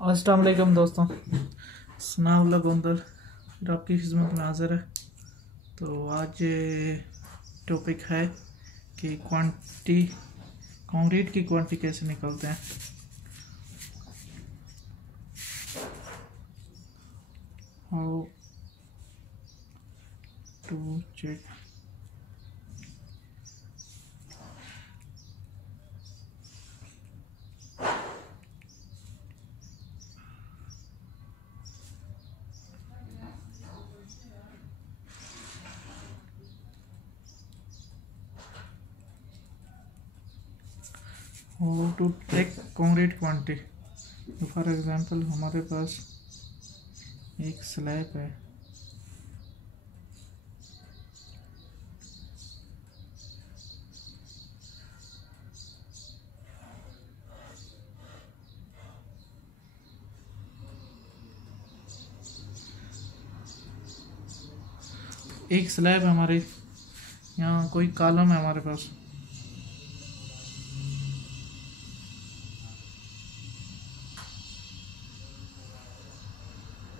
अस्सलाम वालेकुम दोस्तों, सनाउल्लाह गोंदर फिर आपकी खिदमत में हाज़िर है। तो आज टॉपिक है कि कंक्रीट की क्वांटिटी कैसे निकलते हैं। How to check how to take concrete quantity. तो फॉर एग्जांपल हमारे पास एक स्लैब है, एक स्लैब हमारे यहाँ, कोई कॉलम है हमारे पास,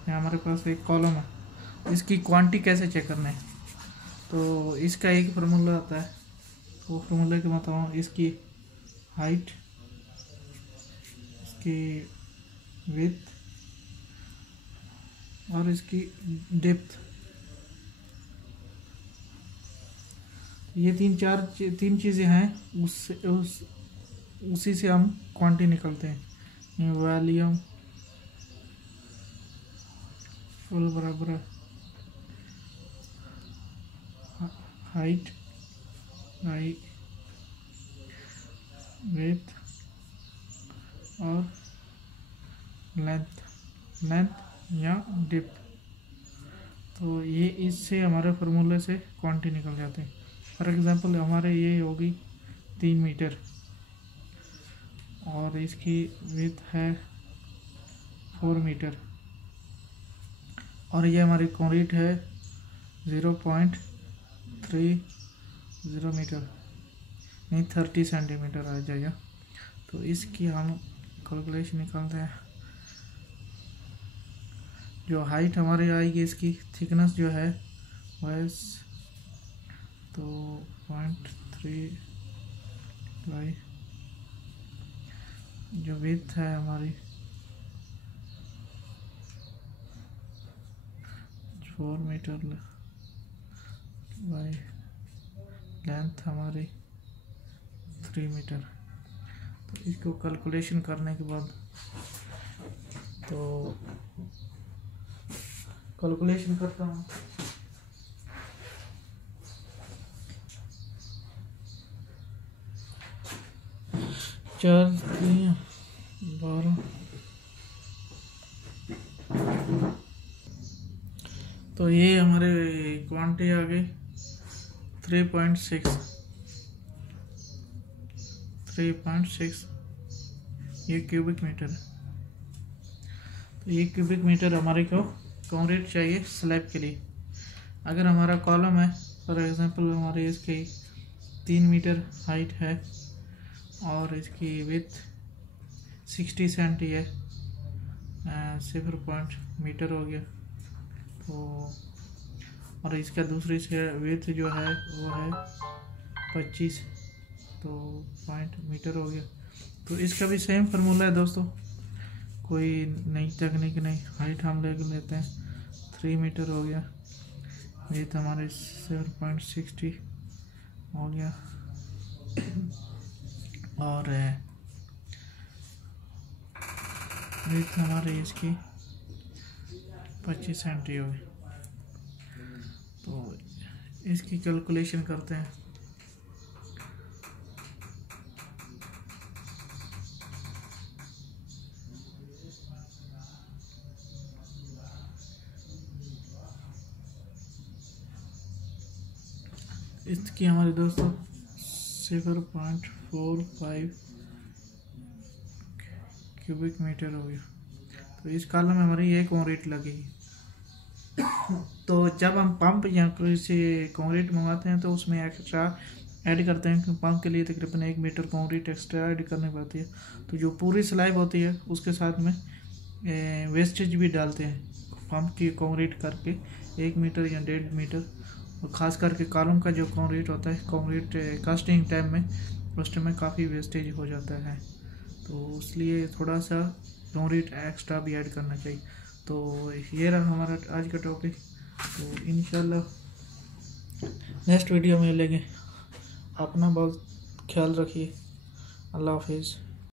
यहाँ हमारे पास एक कॉलम है। इसकी क्वांटिटी कैसे चेक करना है, तो इसका एक फार्मूला आता है। वो फार्मूले के मतलब इसकी हाइट, इसकी विड्थ और इसकी डेप्थ, ये तीन चीज़ें हैं। उसी से हम क्वांटिटी निकलते हैं। वॉल्यूम फुल बराबर हाइट बाई विड्थ और लेंथ या डिप। तो ये इससे हमारे फार्मूले से क्वांटिटी निकल जाते हैं। फॉर एग्जांपल हमारे ये होगी 3 मीटर और इसकी विड्थ है 4 मीटर और ये हमारी कंक्रीट है 0.30 मीटर, नहीं 30 सेंटीमीटर आ जाएगा। तो इसकी हम कैलकुलेशन निकालते हैं। जो हाइट हमारी आएगी, इसकी थिकनेस जो है वह तो 0.3 बाई जो विड्थ है हमारी 4 मीटर बाई लेंथ हमारी 3 मीटर। तो इसको कैलकुलेशन करने के बाद तो कैलकुलेशन करता हूँ। चार 3 12, तो ये हमारे क्वांटिटी आ गई 3.6 ये क्यूबिक मीटर है। तो ये क्यूबिक मीटर हमारे को कंक्रीट चाहिए स्लैब के लिए। अगर हमारा कॉलम है, फॉर एग्जांपल हमारे इसकी 3 मीटर हाइट है और इसकी विड्थ 60 सेंटी है, 0 मीटर हो गया। तो और इसका दूसरी से विड्थ जो है वो है 25 तो मीटर हो गया। तो इसका भी सेम फार्मूला है दोस्तों, कोई नई तकनीक नहीं। हाइट हम ले लेते हैं 3 मीटर हो गया, विड्थ हमारे 7.60 हो गया और विड्थ हमारी इसकी 25 सेंटी हो गई। तो इसकी कैलकुलेशन करते हैं। इसकी हमारे दोस्तों 0.45 क्यूबिक मीटर हो गया। तो इस कॉलम में हमारी ये कंक्रीट लगेगी। तो जब हम पंप या किसी कंक्रीट मंगवाते हैं तो उसमें एक्स्ट्रा ऐड करते हैं, क्योंकि पंप के लिए तकरीबन 1 मीटर कंक्रीट एक्स्ट्रा ऐड करनी पड़ती है। तो जो पूरी स्लैब होती है उसके साथ में वेस्टेज भी डालते हैं पंप की कंक्रीट करके 1 मीटर या 1.5 मीटर, और ख़ास करके कॉलम का जो कंक्रीट होता है कंक्रीट कास्टिंग टाइम में उस टाइम में काफ़ी वेस्टेज हो जाता है, तो इसलिए थोड़ा सा कंक्रीट एक्स्ट्रा भी ऐड करना चाहिए। तो ये रहा हमारा आज का टॉपिक, तो इंशाल्लाह नेक्स्ट वीडियो में मिलेंगे। अपना बहुत ख्याल रखिए। अल्लाह हाफिज़।